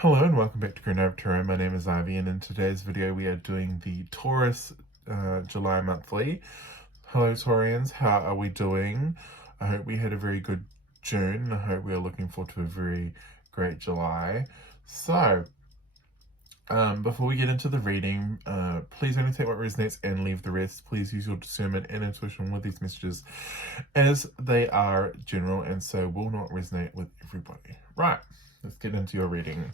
Hello and welcome back to Green Tarot. My name is Ivy, and in today's video we are doing the Taurus July monthly. Hello Taurians, how are we doing? I hope we had a very good June, and I hope we are looking forward to a very great July. So, before we get into the reading, please only take what resonates and leave the rest. Please use your discernment and intuition with these messages, as they are general and so will not resonate with everybody. Right. Let's get into your reading.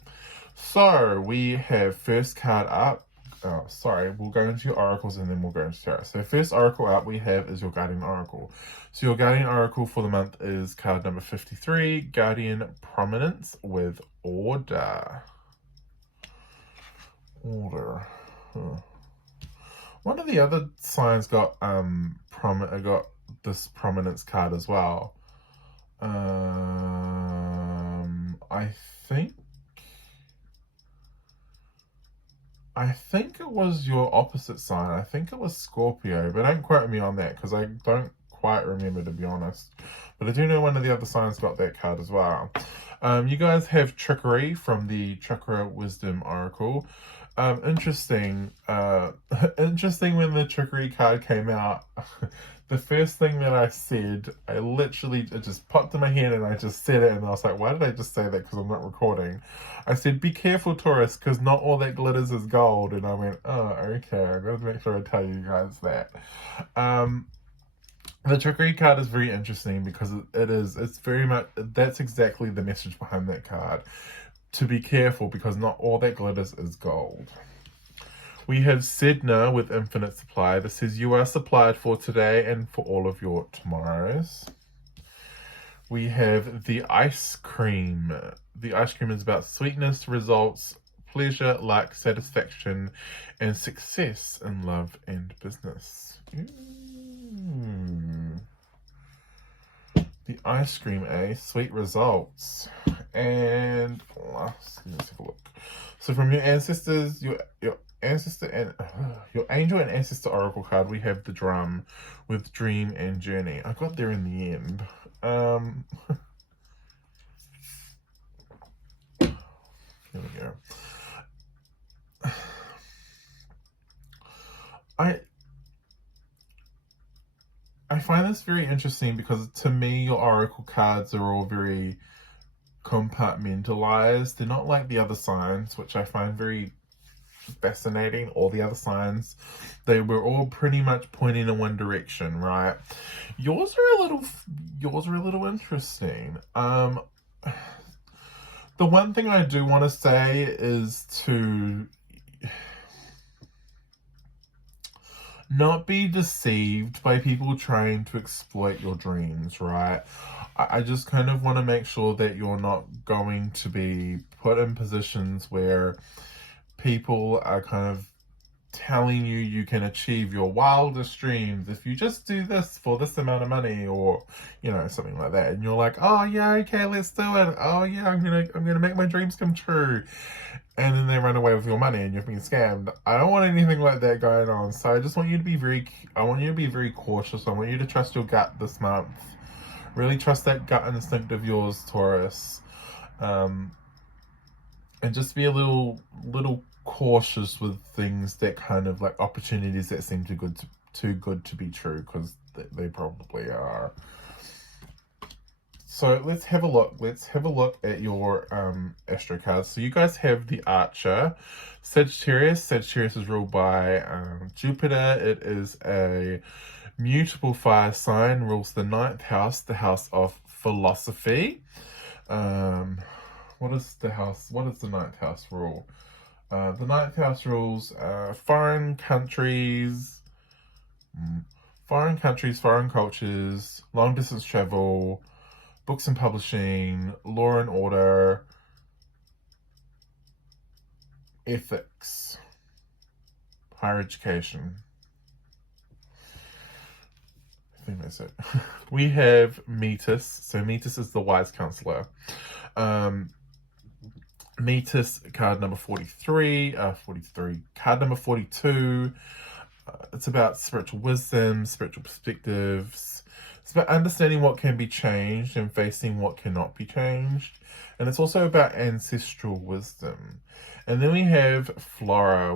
So we have first card up. We'll go into your oracles and then we'll go into tarot. So first oracle up we have is your guardian oracle. So your guardian oracle for the month is card number 53, Guardian Prominence with Order. Order. One of the other signs got got this prominence card as well. I think it was your opposite sign. I think it was Scorpio, but don't quote me on that because I don't quite remember, to be honest. But I do know one of the other signs got that card as well. You guys have Trickery from the Chakra Wisdom Oracle. Interesting. Interesting when the Trickery card came out. The first thing that I said, it just popped in my head and I just said it, and I was like, why did I just say that? Because I'm not recording. I said, be careful, Taurus, because not all that glitters is gold. And I went, oh, okay, I gotta make sure I tell you guys that. The Trickery card is very interesting because it's very much, that's exactly the message behind that card. To be careful because not all that glitters is gold. We have Sedna with Infinite Supply. This says you are supplied for today and for all of your tomorrows. We have the Ice Cream. The ice cream is about sweetness, results, pleasure, luck, satisfaction, and success in love and business. The ice cream, sweet results. And let's have a look. So from your ancestors, your ancestor and your angel and ancestor oracle card, we have the Drum with Dream and Journey. I got there in the end. Here we go. I find this very interesting because to me your oracle cards are all very compartmentalized. They're not like the other signs, which I find very fascinating. All the other signs, they were all pretty much pointing in one direction, right? Yours are a little interesting. The one thing I do want to say is to not be deceived by people trying to exploit your dreams, right? I just kind of want to make sure that you're not going to be put in positions where people are kind of telling you you can achieve your wildest dreams if you just do this for this amount of money, or something like that, and you're like, oh yeah, okay, let's do it. Oh yeah, I'm gonna make my dreams come true, and then they run away with your money and you're being scammed. I don't want anything like that going on. So I just want you to be very cautious. I want you to trust your gut this month. Really trust that gut instinct of yours, Taurus, and just be a little cautious with things that kind of like opportunities that seem too good to be true, because they probably are. So let's have a look. Let's have a look at your Astrocards. So you guys have the Archer, Sagittarius. Sagittarius is ruled by Jupiter. It is a mutable fire sign, rules the 9th house, the house of philosophy. What does the 9th house rule? The 9th house rules foreign countries, foreign cultures, long distance travel, books and publishing, law and order, ethics, higher education. I think that's it. We have Metis. So Metis is the wise counselor. Metis, card number 43, card number 42. It's about spiritual wisdom, spiritual perspectives, It's about understanding what can be changed and facing what cannot be changed. And it's also about ancestral wisdom. And then we have Flora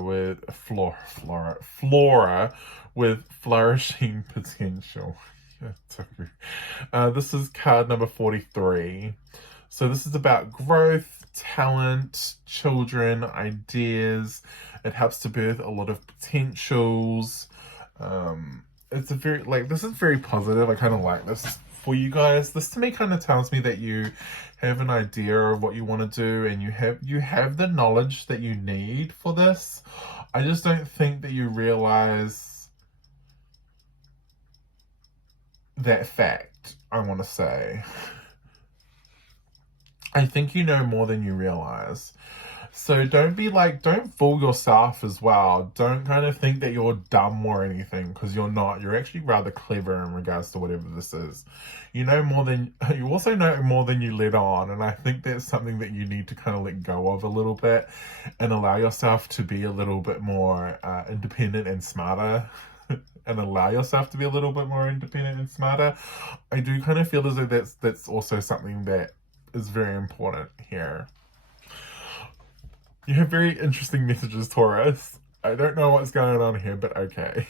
with flourishing potential. This is card number 43. So this is about growth, talent, children, ideas. It helps to birth a lot of potentials. It's a very, this is very positive. I kind of like this for you guys. This to me kind of tells me that you have an idea of what you want to do, and you have the knowledge that you need for this. I just don't think that you realize that fact, I want to say. I think you know more than you realize. So don't fool yourself as well. Don't kind of think that you're dumb or anything, because you're not. You're actually rather clever in regards to whatever this is. You also know more than you let on, and I think that's something that you need to kind of let go of a little bit and allow yourself to be a little bit more independent and smarter. And allow yourself to be a little bit more independent and smarter. I do kind of feel as though that's also something that is very important here. You have very interesting messages, Taurus. I don't know what's going on here, but okay.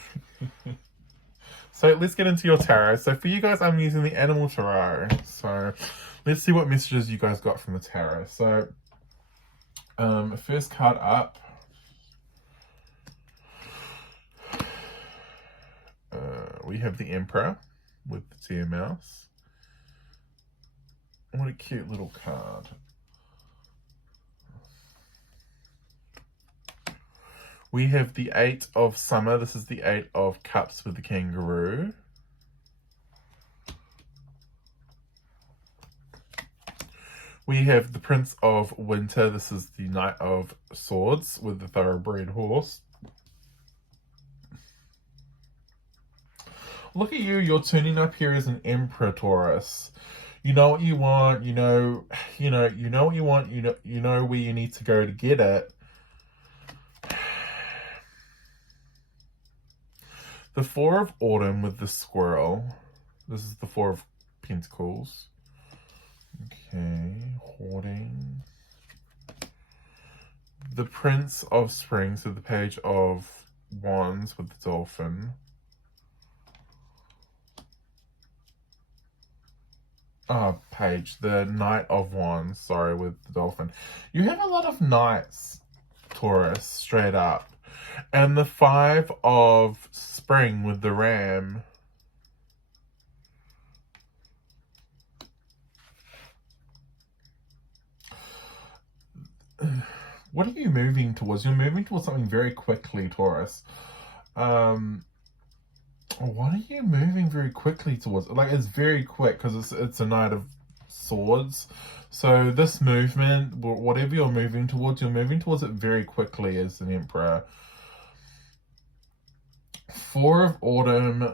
So let's get into your tarot. So for you guys, I'm using the Animal Tarot. So let's see what messages you guys got from the tarot. So first card up. We have the Emperor with the deer mouse. What a cute little card. We have the 8 of Summer. This is the 8 of Cups with the kangaroo. We have the Prince of Winter. This is the Knight of Swords with the thoroughbred horse. Look at you. You're turning up here as an Emperor, Taurus. You know what you want. You know what you want. You know where you need to go to get it. The 4 of Autumn with the squirrel. This is the 4 of Pentacles. Okay, hoarding. The Prince of Spring, so the Page of Wands with the dolphin. The Knight of Wands, sorry, with the dolphin. You have a lot of knights, Taurus, straight up. And the 5 of Spring with the ram. What are you moving towards? You're moving towards something very quickly, Taurus. What are you moving very quickly towards? It's very quick because it's a Knight of Swords. So this movement, whatever you're moving towards it very quickly as an Emperor. 4 of Autumn,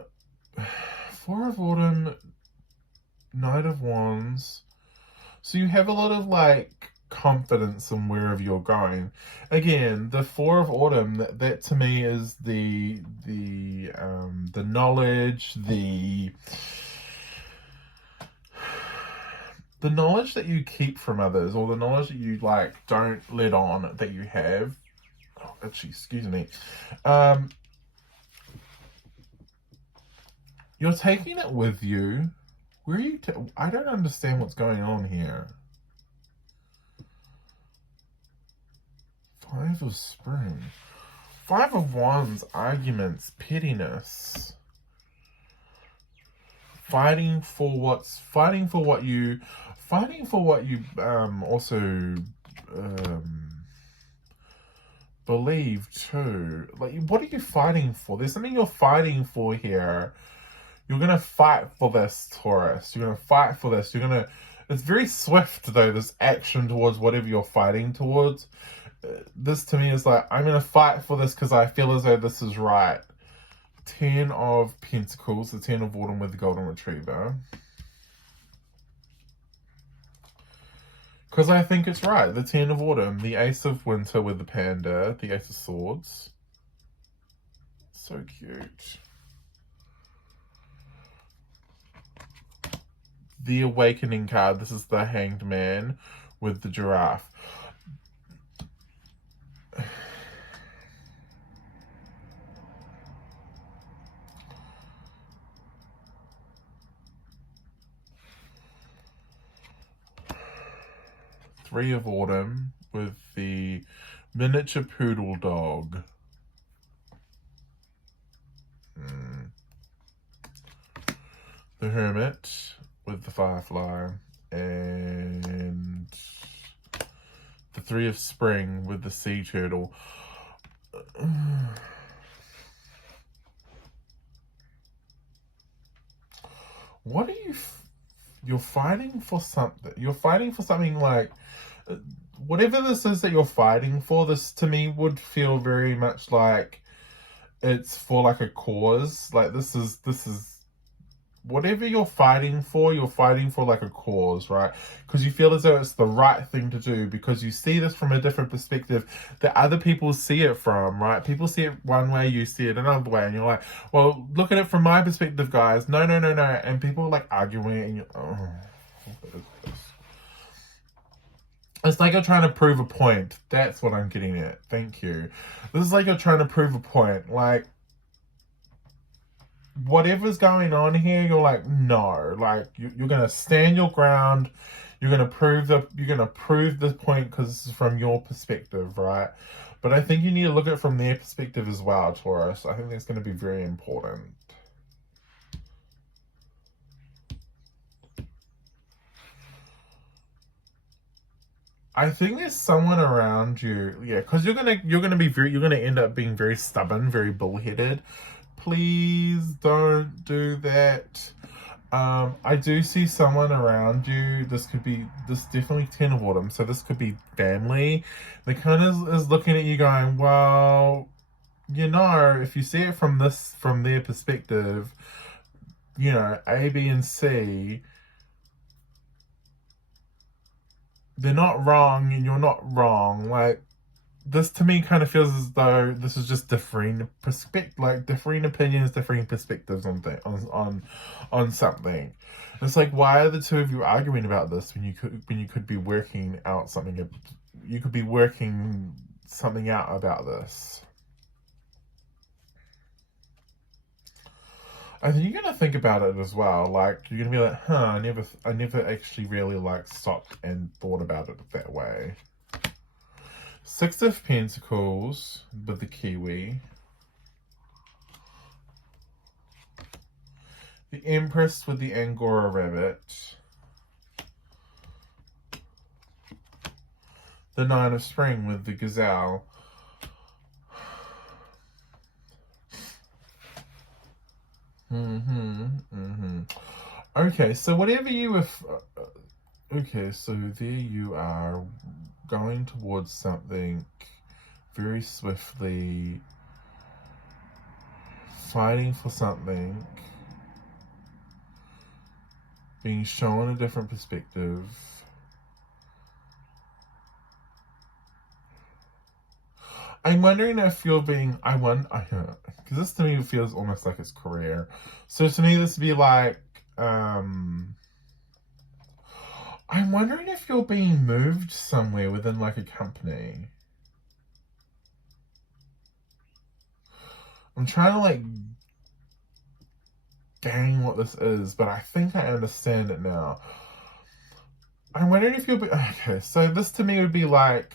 Knight of Wands. So you have a lot of confidence in wherever you're going. Again, the 4 of Autumn, that to me is the knowledge, the knowledge that you keep from others, or the knowledge that you don't let on that you have. Oh, actually, excuse me. You're taking it with you. Where are you? I don't understand what's going on here. 5 of Spring. 5 of Wands, arguments, pettiness. Fighting for what you also believe too. What are you fighting for? There's something you're fighting for here. You're going to fight for this, Taurus. You're going to fight for this. It's very swift, though, this action towards whatever you're fighting towards. This, to me, is I'm going to fight for this because I feel as though this is right. 10 of Pentacles, the 10 of Autumn with the Golden Retriever. Because I think it's right. The 10 of Autumn, the Ace of Winter with the panda, the Ace of Swords. So cute. the Awakening card. This is the Hanged Man with the giraffe. Three of Autumn with the miniature poodle dog. The Hermit with the firefly, and the Three of Spring with the sea turtle. What are you... You're fighting for something. You're fighting for something like... Whatever this is that you're fighting for, this to me would feel very much like it's for like a cause. Like this is whatever you're fighting for like a cause, right? Because you feel as though it's the right thing to do, because you see this from a different perspective that other people see it from, right? People see it one way, you see it another way, and you're like, well, look at it from my perspective, guys. No. And people are like arguing, and you're, oh, what is this? It's like you're trying to prove a point. That's what I'm getting at. Thank you. This is like you're trying to prove a point. Like, whatever's going on here, you're like, no. Like, you're going to stand your ground. You're going to prove the point because this is from your perspective, right? But I think you need to look at it from their perspective as well, Taurus. I think that's going to be very important. I think there's someone around you, yeah, because you're gonna end up being very stubborn, very bullheaded. Please don't do that. I do see someone around you. This definitely 10 of Autumn, so this could be family. They kind of is looking at you going, well, you know, if you see it from their perspective, you know, A, B, and C, they're not wrong and you're not wrong. Like, this to me kind of feels as though this is just differing opinions, differing perspectives on something. It's like, why are the two of you arguing about this when you could be working out something? You could be working something out about this. I think you're gonna think about it as well. Like, you're gonna be like, huh, I never actually really like stopped and thought about it that way. Six of Pentacles with the Kiwi. The Empress with the Angora rabbit. The Nine of Spring with the gazelle. Okay, so whatever you have... okay, so there you are, going towards something very swiftly, fighting for something, being shown a different perspective. I'm wondering if you're being, because this to me feels almost like it's career. So to me, this would be like, I'm wondering if you're being moved somewhere within like a company. I'm trying to like gain what this is, but I think I understand it now. I'm wondering if you'll be, okay, so this to me would be like,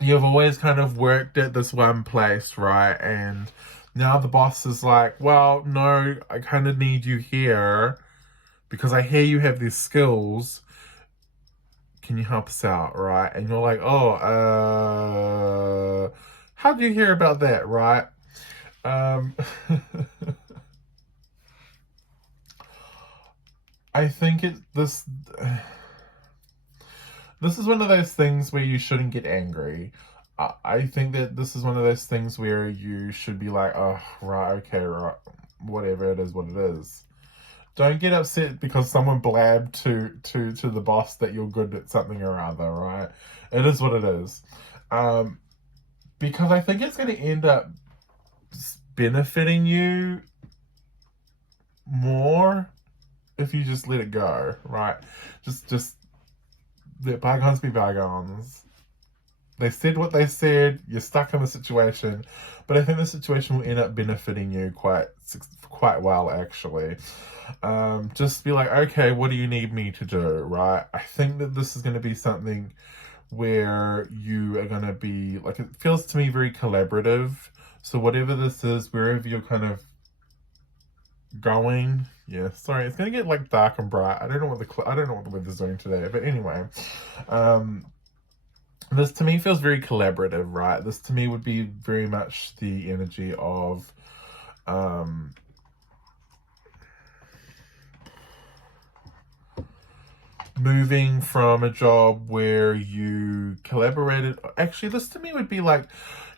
you've always kind of worked at this one place, right? And now the boss is like, well, no, I kind of need you here because I hear you have these skills. Can you help us out, right? And you're like, oh, how'd you hear about that, right? I think this is one of those things where you shouldn't get angry. I think that this is one of those things where you should be like, oh, right, okay, right, whatever, it is what it is. Don't get upset because someone blabbed to the boss that you're good at something or other, right? It is what it is. Because I think it's going to end up benefiting you more if you just let it go, right? Just let bygones be bygones. They said what they said. You're stuck in the situation, but I think the situation will end up benefiting you quite well, actually. Just be like, okay, what do you need me to do, right? I think that this is going to be something where you are going to be, like, it feels to me very collaborative. So whatever this is, wherever you're kind of going, yeah, sorry, it's going to get like dark and bright. I don't know what the weather's doing today, but anyway, this to me feels very collaborative, right? This to me would be very much the energy of moving from a job where you collaborated. Actually, this to me would be like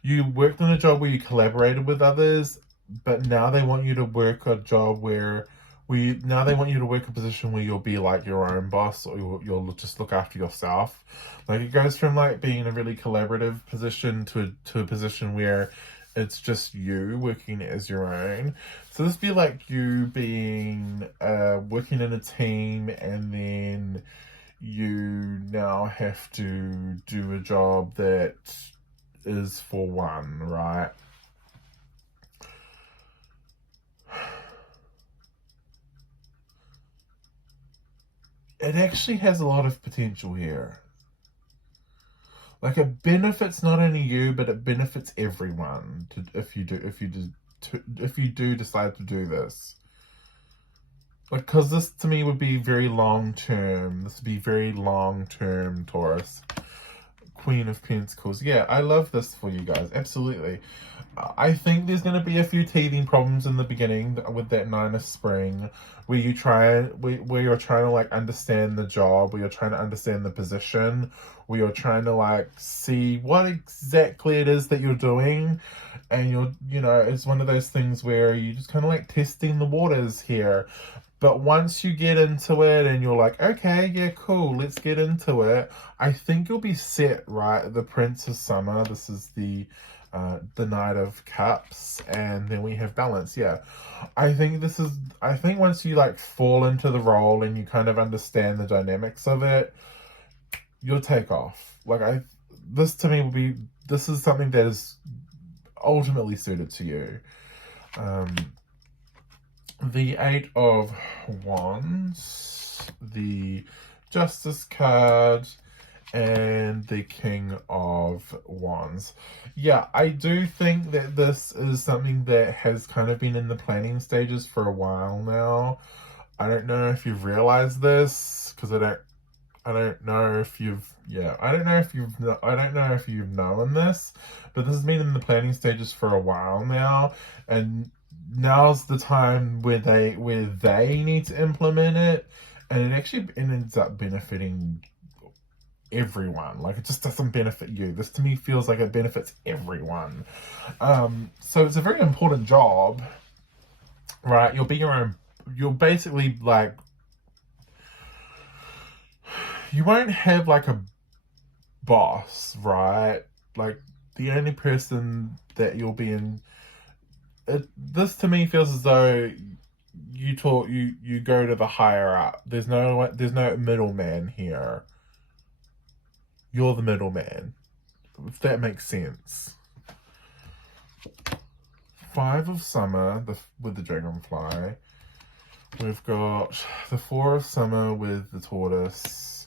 you worked in a job where you collaborated with others, but now they want you to work a job where now they want you to work a position where you'll be like your own boss, or you'll just look after yourself. Like, it goes from like being in a really collaborative position to a position where it's just you working as your own. So this be like you being working in a team, and then you now have to do a job that is for one, right? It actually has a lot of potential here. Like, it benefits not only you, but it benefits everyone if you do decide to do this. Like, because this to me would be very long term. This would be very long term, Taurus. Queen of Pentacles. Yeah, I love this for you guys. Absolutely. I think there's going to be a few teething problems in the beginning with that Nine of Spring, where you're trying to like understand the job, where you're trying to understand the position, where you're trying to like see what exactly it is that you're doing, and it's one of those things where you just kind of like testing the waters here. But once you get into it and you're like, okay, yeah, cool, let's get into it, I think you'll be set, right? The Prince of Summer, this is the Knight of Cups, and then we have Balance. Yeah, I think once you like fall into the role and you kind of understand the dynamics of it, you'll take off. Like, this to me this is something that is ultimately suited to you. The Eight of Wands, the Justice card, and the King of Wands. Yeah, I do think that this is something that has kind of been in the planning stages for a while now. I don't know if you've realized this, because I don't know if you've known this, but this has been in the planning stages for a while now, and now's the time where they need to implement it, and it actually ends up benefiting everyone. Like, it just doesn't benefit you. This to me feels like it benefits everyone. So it's a very important job, right? You'll basically like, you won't have like a boss, right? Like, the only person that you'll be in this to me feels as though you go to the higher up. There's no middleman here. You're the middleman, if that makes sense. Five of Summer with the Dragonfly. We've got the Four of Summer with the Tortoise.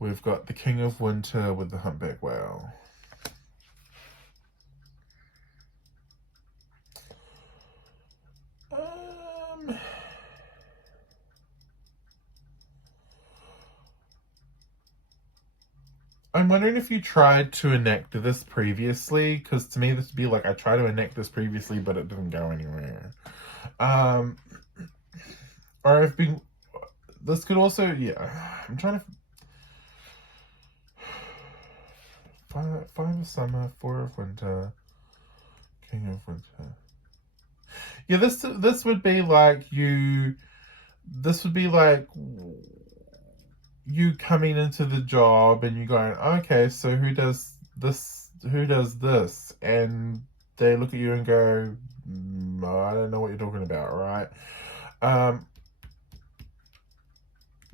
We've got the King of Winter with the Humpback Whale. I'm wondering if you tried to enact this previously, because to me this would be like, I tried to enact this previously, but it didn't go anywhere. Or I've been... This could also... Yeah. I'm trying to... Five of Summer, Four of Winter, King of Winter. Yeah, this would be like you... This would be like you coming into the job and you going, okay, so who does this? And they look at you and go, I don't know what you're talking about, right?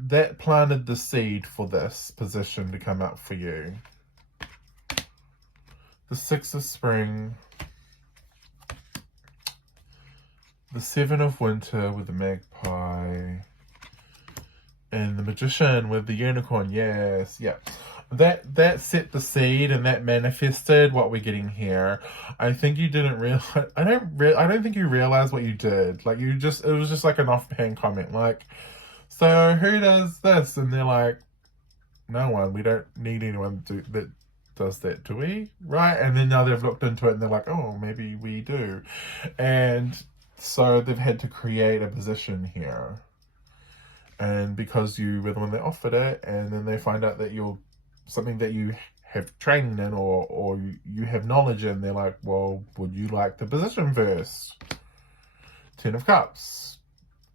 that planted the seed for this position to come up for you. The Six of Spring, the Seven of Winter with the Magpie, and the Magician with the Unicorn. Yes, yeah. That set the seed and that manifested what we're getting here. I think you didn't realize. I don't think you realized what you did. Like it was just like an offhand comment. Like, so who does this? And they're like, no one. We don't need anyone that does that, do we? Right? And then now they've looked into it and they're like, oh, maybe we do. And so they've had to create a position here. And because you were the one that offered it, and then they find out that you're something that you have training in or you have knowledge in, they're like, well, would you like the position first? Ten of Cups.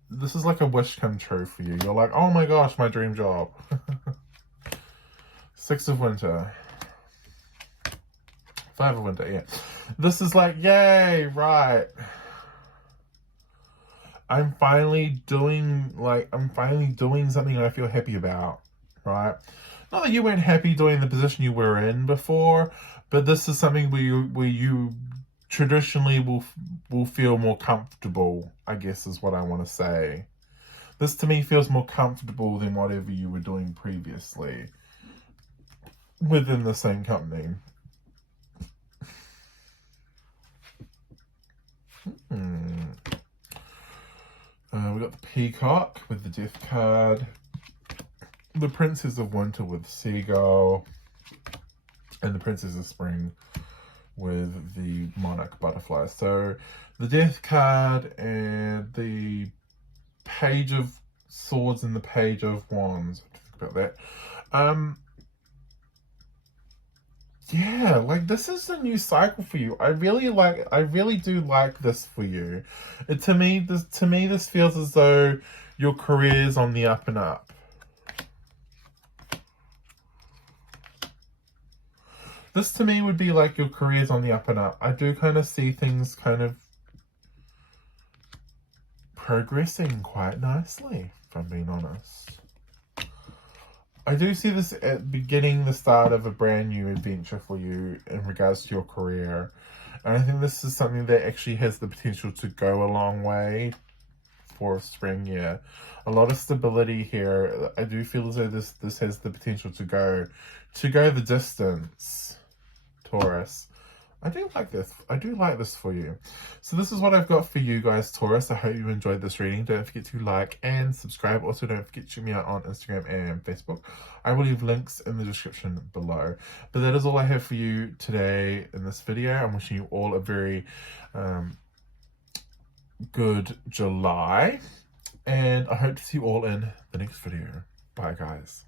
This is like a wish come true for you. You're like, oh my gosh, my dream job. Six of Winter. Five of Winter, yeah. This is like, yay, right. I'm finally doing something I feel happy about, right? Not that you weren't happy doing the position you were in before, but this is something where you traditionally will feel more comfortable, I guess is what I want to say. This to me feels more comfortable than whatever you were doing previously within the same company. We got the Peacock with the Death card, the Princess of Winter with the Seagull, and the Princess of Spring with the Monarch Butterfly. So the Death card and the Page of Swords and the Page of Wands. Think about that. Yeah, like this is a new cycle for you. I really do like this for you. To me this feels as though your career's on the up and up. This to me would be like your career's on the up and up. I do kind of see things kind of progressing quite nicely, if I'm being honest. I do see this at beginning the start of a brand new adventure for you in regards to your career. And I think this is something that actually has the potential to go a long way for spring, yeah. A lot of stability here. I do feel as though this has the potential to go the distance, Taurus. I do like this. I do like this for you. So this is what I've got for you guys, Taurus. I hope you enjoyed this reading. Don't forget to like and subscribe. Also, don't forget to check me out on Instagram and Facebook. I will leave links in the description below. But that is all I have for you today in this video. I'm wishing you all a very good July. And I hope to see you all in the next video. Bye, guys.